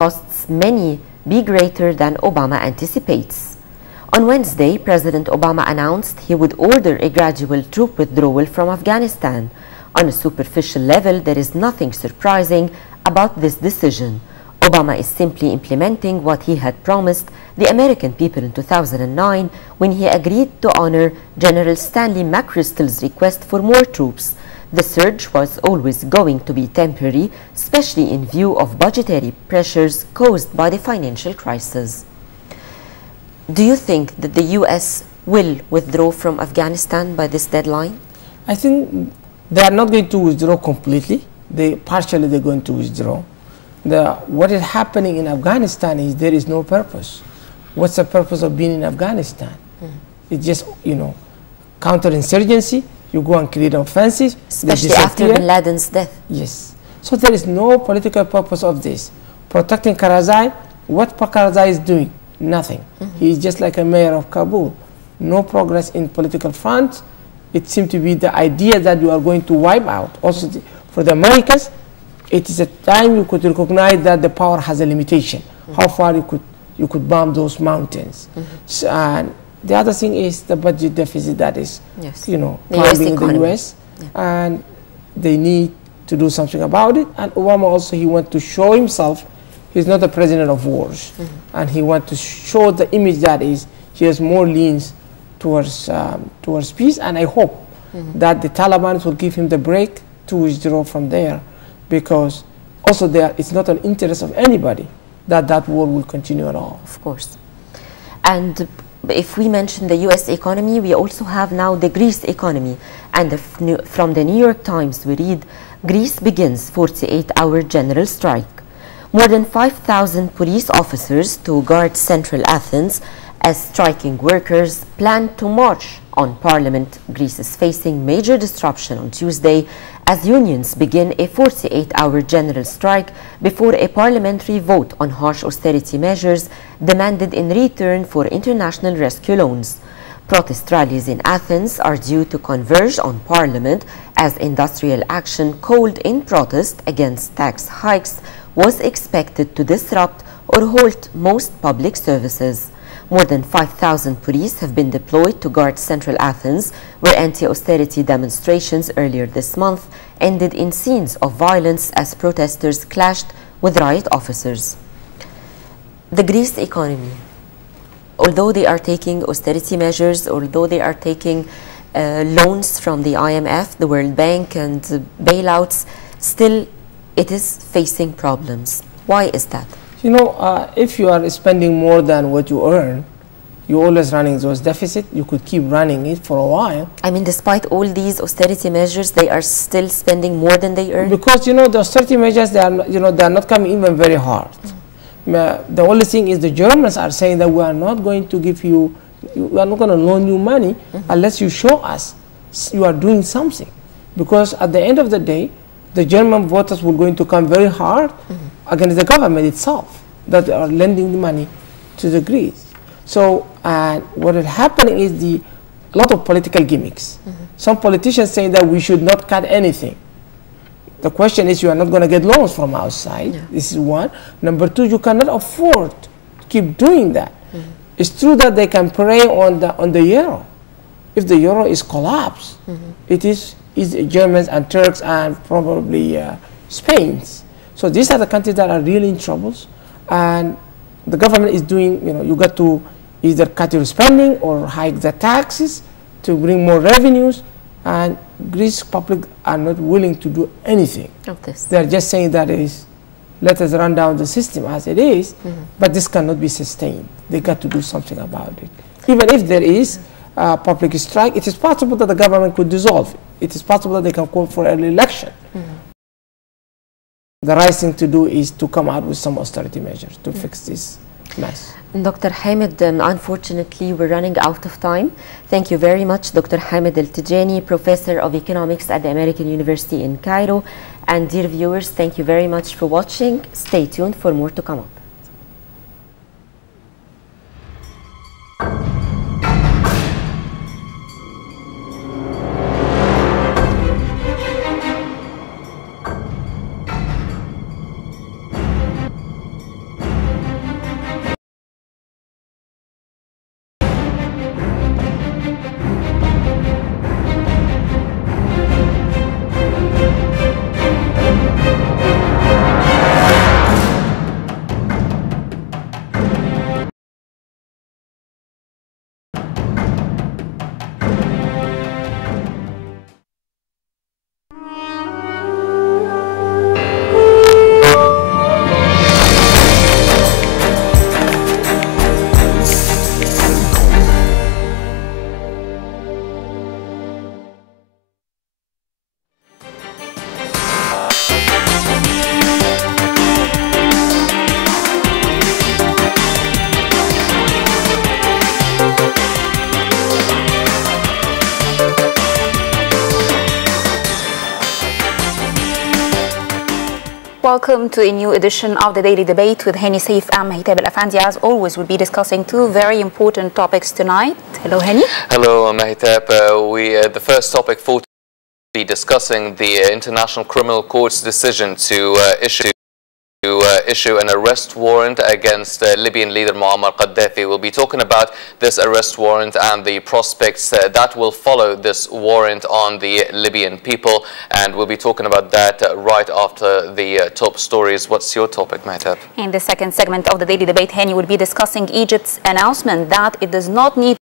costs may be greater than Obama anticipates. On Wednesday, President Obama announced he would order a gradual troop withdrawal from Afghanistan. On a superficial level, there is nothing surprising about this decision. Obama is simply implementing what he had promised the American people in 2009 when he agreed to honor General Stanley McChrystal's request for more troops. The surge was always going to be temporary, especially in view of budgetary pressures caused by the financial crisis. Do you think that the U.S. will withdraw from Afghanistan by this deadline? I think they are not going to withdraw completely. Partially they're going to withdraw. What is happening in Afghanistan is there is no purpose. What's the purpose of being in Afghanistan? It's just, counterinsurgency. You go and create offenses. Especially after Bin Laden's death. Yes. So there is no political purpose of this. Protecting Karzai, what Karzai is doing? Nothing. He is just like a mayor of Kabul. No progress in political front. It seems to be the idea that you are going to wipe out. Also, for the Americans, it is a time you could recognize that the power has a limitation. How far you could bomb those mountains. So, and the other thing is the budget deficit that is, climbing in the U.S. And they need to do something about it. And Obama also, he wants to show himself he's not a president of wars. And he wants to show the image that is, he has more leans towards peace. And I hope that the Taliban will give him the break to withdraw from there, because also it's not an interest of anybody that war will continue at all. Of course. And if we mention the U.S. economy, we also have now the Greece economy. And from the New York Times, we read, Greece begins 48-hour general strike. More than 5,000 police officers to guard central Athens as striking workers plan to march on Parliament. Greece is facing major disruption on Tuesday as unions begin a 48-hour general strike before a parliamentary vote on harsh austerity measures demanded in return for international rescue loans. Protest rallies in Athens are due to converge on Parliament as industrial action called in protest against tax hikes was expected to disrupt or halt most public services. More than 5,000 police have been deployed to guard central Athens, where anti-austerity demonstrations earlier this month ended in scenes of violence as protesters clashed with riot officers. The Greece economy, although they are taking austerity measures, although they are taking loans from the IMF, the World Bank, and bailouts, still it is facing problems. Why is that? If you are spending more than what you earn, you're always running those deficits. You could keep running it for a while. I mean, despite all these austerity measures, they are still spending more than they earn? Because, the austerity measures, they are not coming even very hard. The only thing is the Germans are saying that we are not going to give you, we are not going to loan you money unless you show us you are doing something. Because at the end of the day, the German voters were going to come very hard against the government itself that are lending the money to the Greece. So what is happening is a lot of political gimmicks. Some politicians saying that we should not cut anything. The question is, you are not going to get loans from outside. This is one. Number two, you cannot afford to keep doing that. It's true that they can prey on the euro. If the euro is collapsed, it is Germans and Turks and probably Spain's. So these are the countries that are really in troubles, and the government is doing, you got to either cut your spending or hike the taxes to bring more revenues, and Greece public are not willing to do anything of this. They're just saying that let us run down the system as it is, but this cannot be sustained. They got to do something about it. Even if there is public strike, it is possible that the government could dissolve it. It is possible that they can call for an election. The right thing to do is to come out with some austerity measures to fix this mess. Dr. Hamid, unfortunately, we're running out of time. Thank you very much, Dr. Hamid Eltgani, Professor of Economics at the American University in Cairo. And dear viewers, thank you very much for watching. Stay tuned for more to come up. welcome to a new edition of the Daily Debate with Hani Saif and Hamid Eltgani. As always, we'll be discussing two very important topics tonight. Hello, Hani. Hello, Hamid. The first topic for be discussing the International Criminal Court's decision to issue an arrest warrant against Libyan leader Muammar Gaddafi. We'll be talking about this arrest warrant and the prospects that will follow this warrant on the Libyan people, and we'll be talking about that right after the top stories. What's your topic, Mahtab? In the second segment of the Daily Debate, Hani will be discussing Egypt's announcement that it does not need